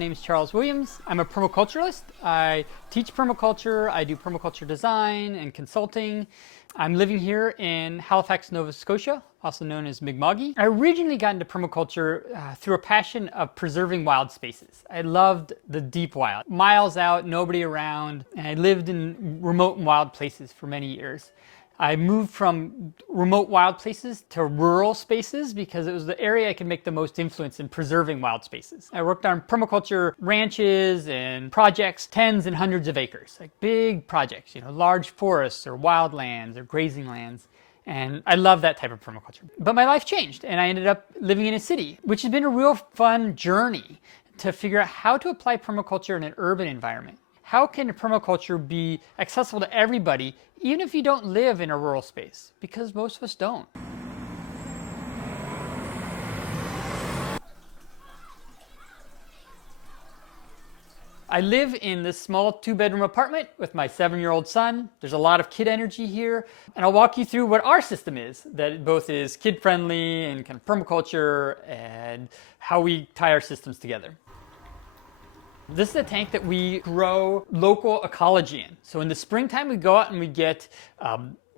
name is Charles Williams. I'm a permaculturalist. I teach permaculture. I do permaculture design and consulting. I'm living here in Halifax, Nova Scotia, also known as Mi'kma'ki. I originally got into permaculture through a passion of preserving wild spaces. I loved the deep wild, miles out, nobody around, and I lived in remote and wild places for many years. I moved from remote wild places to rural spaces because it was the area I could make the most influence in preserving wild spaces. I worked on permaculture ranches and projects, tens and hundreds of acres, like big projects, large forests or wildlands or grazing lands. And I love that type of permaculture. But my life changed and I ended up living in a city, which has been a real fun journey to figure out how to apply permaculture in an urban environment. How can permaculture be accessible to everybody, even if you don't live in a rural space? Because most of us don't. I live in this small 2-bedroom apartment with my 7-year-old son. There's a lot of kid energy here. And I'll walk you through what our system is, that both is kid-friendly and kind of permaculture, and how we tie our systems together. This is a tank that we grow local ecology in. So in the springtime, we go out and we get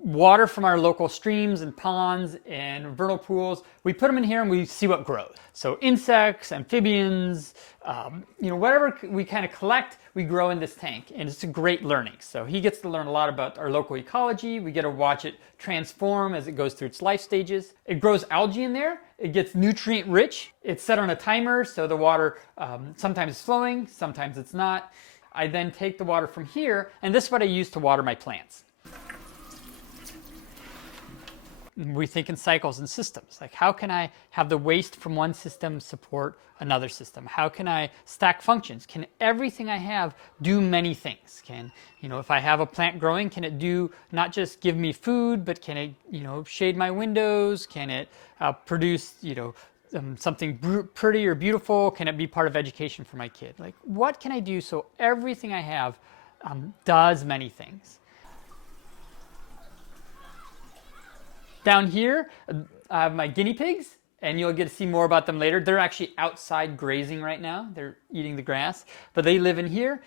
water from our local streams and ponds and vernal pools. We put them in here and we see what grows. So insects, amphibians, whatever we kind of collect, we grow in this tank, and it's a great learning. So he gets to learn a lot about our local ecology. We get to watch it transform as it goes through its life stages. It grows algae in there. It gets nutrient rich. It's set on a timer, so the water sometimes is flowing, sometimes it's not. I then take the water from here, and this is what I use to water my plants. We think in cycles and systems. Like, how can I have the waste from one system support another system? How can I stack functions? Can everything I have do many things? Can, if I have a plant growing, can it do not just give me food, but can it, shade my windows? Can it produce, something pretty or beautiful? Can it be part of education for my kid? Like, what can I do so everything I have does many things? Down here, I have my guinea pigs, and you'll get to see more about them later. They're actually outside grazing right now. They're eating the grass, but they live in here.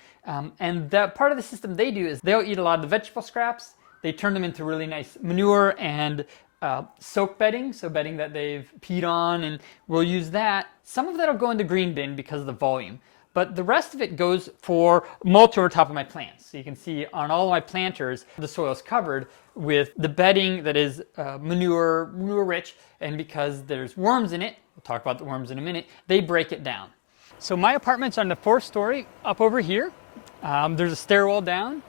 And that part of the system they do is they'll eat a lot of the vegetable scraps. They turn them into really nice manure and soak bedding, so bedding that they've peed on, and we'll use that. Some of that will go in the green bin because of the volume, but the rest of it goes for mulch over top of my plants. So you can see on all of my planters, the soil is covered with the bedding that is manure rich, and because there's worms in it, we'll talk about the worms in a minute, they break it down. So my apartment's on the 4th story up over here. There's a stairwell down.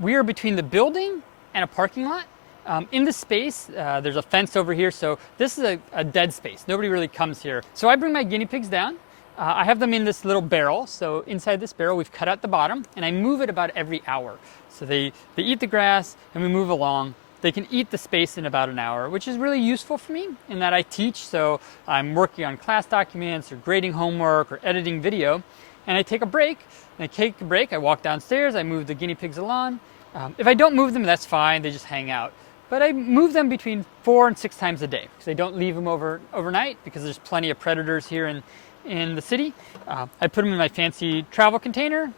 We are between the building and a parking lot. In the space, there's a fence over here, so this is a dead space. Nobody really comes here. So I bring my guinea pigs down. I have them in this little barrel. So inside this barrel, we've cut out the bottom, and I move it about every hour. So they eat the grass, and we move along. They can eat the space in about an hour, which is really useful for me in that I teach. So I'm working on class documents or grading homework or editing video, and I take a break. And I take a break, I walk downstairs, I move the guinea pigs along. If I don't move them, that's fine. They just hang out. But I move them between 4 and 6 times a day because I don't leave them overnight because there's plenty of predators here in the city. I put them in my fancy travel container.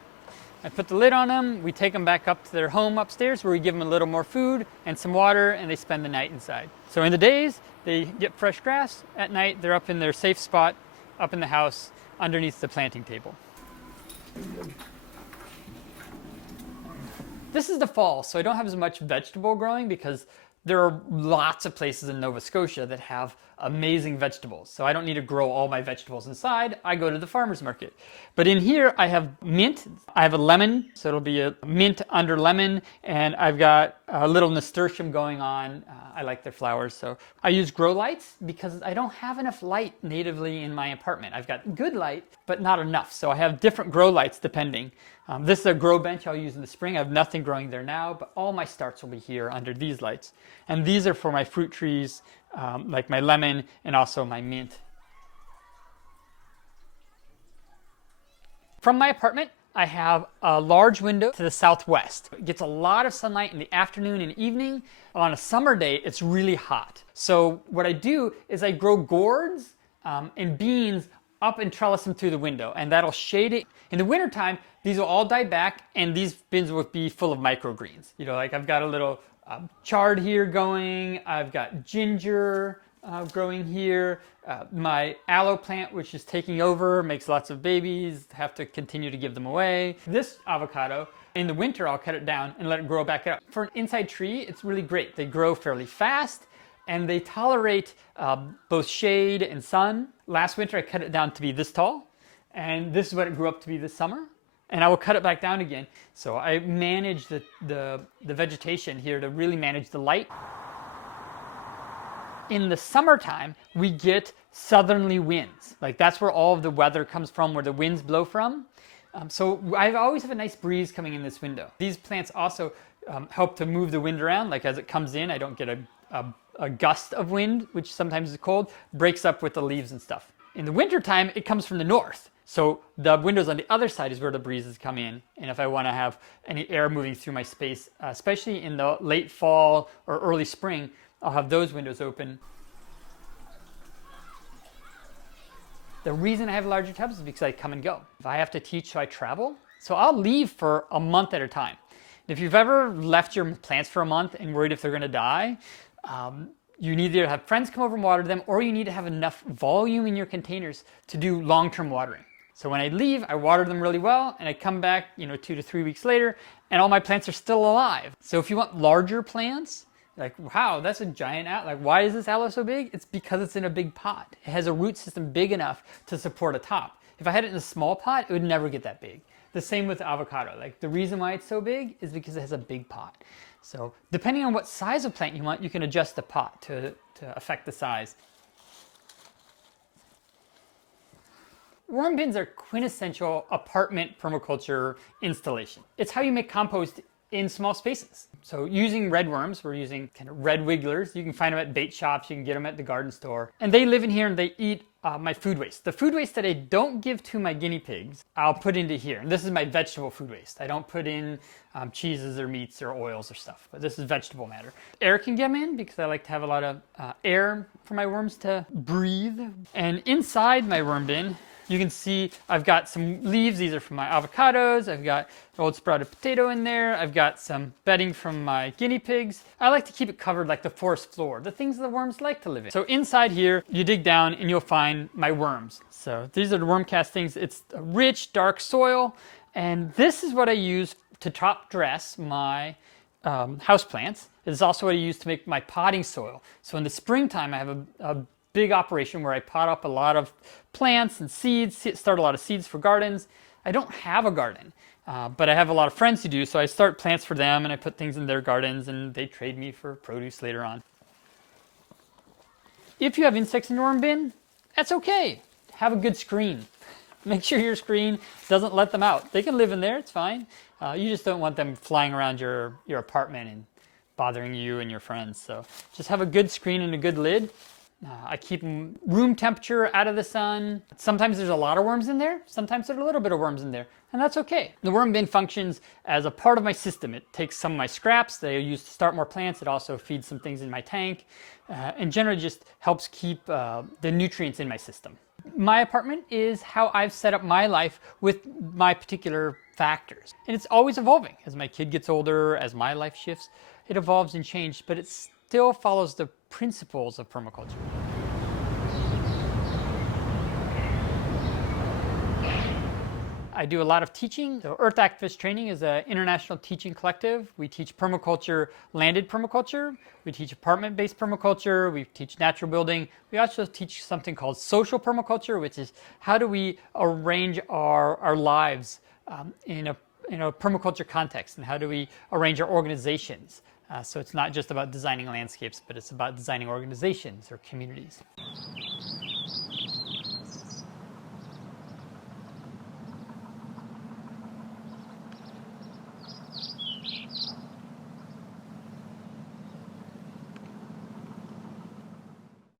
I put the lid on them. We take them back up to their home upstairs where we give them a little more food and some water, and they spend the night inside. So in the days, they get fresh grass. At night, they're up in their safe spot, up in the house, underneath the planting table. This is the fall, so I don't have as much vegetable growing because there are lots of places in Nova Scotia that have amazing vegetables. So I don't need to grow all my vegetables inside. I go to the farmer's market. But in here I have mint. I have a lemon, so it'll be a mint under lemon. And I've got a little nasturtium going on. I like their flowers. So I use grow lights because I don't have enough light natively in my apartment. I've got good light, but not enough. So I have different grow lights depending. This is a grow bench I'll use in the spring. I have nothing growing there now, but all my starts will be here under these lights. And these are for my fruit trees, like my lemon and also my mint. From my apartment, I have a large window to the southwest. It gets a lot of sunlight in the afternoon and evening. On a summer day, it's really hot. So what I do is I grow gourds and beans up and trellis them through the window, and that'll shade it. In the wintertime, these will all die back, and these bins will be full of microgreens. You know, like I've got a little chard here going, I've got ginger growing here, my aloe plant, which is taking over, makes lots of babies, have to continue to give them away. This avocado, in the winter, I'll cut it down and let it grow back up. For an inside tree, it's really great. They grow fairly fast, and they tolerate both shade and sun. Last winter, I cut it down to be this tall, and this is what it grew up to be this summer. And I will cut it back down again. So I manage the vegetation here to really manage the light. In the summertime, we get southerly winds. Like that's where all of the weather comes from, where the winds blow from. So I always have a nice breeze coming in this window. These plants also help to move the wind around. Like as it comes in, I don't get a gust of wind, which sometimes is cold, breaks up with the leaves and stuff. In the wintertime, it comes from the north. So the windows on the other side is where the breezes come in. And if I want to have any air moving through my space, especially in the late fall or early spring, I'll have those windows open. The reason I have larger tubs is because I come and go. If I have to teach, so I travel. So I'll leave for a month at a time. If you've ever left your plants for a month and worried if they're going to die, you need to have friends come over and water them, or you need to have enough volume in your containers to do long-term watering. So when I leave, I water them really well, and I come back, 2 to 3 weeks later, and all my plants are still alive. So if you want larger plants, like, wow, that's a giant aloe. Like, why is this aloe so big? It's because it's in a big pot. It has a root system big enough to support a top. If I had it in a small pot, it would never get that big. The same with avocado. Like, the reason why it's so big is because it has a big pot. So depending on what size of plant you want, you can adjust the pot to affect the size. Worm bins are quintessential apartment permaculture installation. It's how you make compost in small spaces. So using red worms, we're using kind of red wigglers. You can find them at bait shops, you can get them at the garden store. And they live in here and they eat my food waste. The food waste that I don't give to my guinea pigs, I'll put into here. And this is my vegetable food waste. I don't put in cheeses or meats or oils or stuff, but this is vegetable matter. Air can get in because I like to have a lot of air for my worms to breathe. And inside my worm bin, you can see I've got some leaves. These are from my avocados. I've got an old sprouted potato in there. I've got some bedding from my guinea pigs. I like to keep it covered like the forest floor, the things the worms like to live in. So inside here, you dig down and you'll find my worms. So these are the worm castings. It's a rich, dark soil. And this is what I use to top dress my houseplants. It's also what I use to make my potting soil. So in the springtime, I have a big operation where I pot up a lot of plants and seeds, start a lot of seeds for gardens. I don't have a garden, but I have a lot of friends who do, so I start plants for them and I put things in their gardens and they trade me for produce later on. If you have insects in your worm bin, that's okay. Have a good screen. Make sure your screen doesn't let them out. They can live in there, it's fine. You just don't want them flying around your apartment and bothering you and your friends. So just have a good screen and a good lid. I keep them room temperature, out of the sun. Sometimes there's a lot of worms in there. Sometimes there's a little bit of worms in there, and that's okay. The worm bin functions as a part of my system. It takes some of my scraps that I use to start more plants. It also feeds some things in my tank, and generally just helps keep the nutrients in my system. My apartment is how I've set up my life with my particular factors. And it's always evolving. As my kid gets older, as my life shifts, it evolves and changes, but it still follows the principles of permaculture. I do a lot of teaching. So Earth Activist Training is an international teaching collective. We teach permaculture, landed permaculture. We teach apartment-based permaculture. We teach natural building. We also teach something called social permaculture, which is how do we arrange our lives in a permaculture context, and how do we arrange our organizations. So it's not just about designing landscapes, but it's about designing organizations or communities.